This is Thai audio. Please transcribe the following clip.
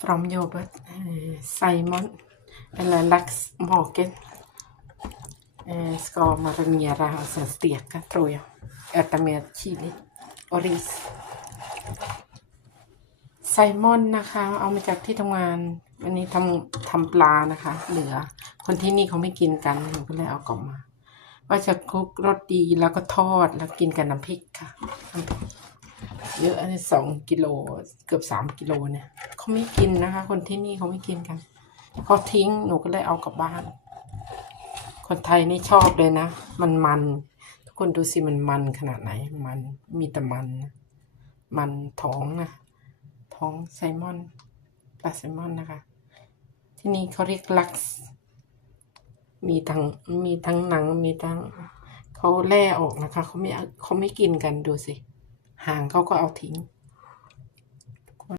from yoghurt eh, Simon eller laxmagen eh, ska marinera och sen steka tror jag. Äta med chili och ris. ไซมอนนะคะ เอามาจากที่ทำงาน วันนี้ทำทำปลานะคะ เหลือ คนที่นี่เขาไม่กินกันหนูก็เลยเอากลับมา ว่าจะคลุกรสดีแล้วก็ทอดแล้วกินกับน้ำพริกค่ะน้ำพริก เยอะอันนี้สองกิโลเกือบสามกิโลเนี่ยเขาไม่กินนะคะ คนที่นี่เขาไม่กินกันเขาทิ้งหนูก็เลยเอากลับบ้าน คนไทยนี่ชอบเลยนะ มันมันทุกคนดูสิมันมันขนาดไหน มันมีแต่มันนะมันท้องนะท้องไซมอนปลาไซมอนนะคะ ที่นี่เขาเรียกลักซ์มีทั้งมีทั้งหนังมีทั้งเขาแล่ออกนะคะเขาไม่เขาไม่กินกันดูสิ หางเขาก็เอาทิ้ง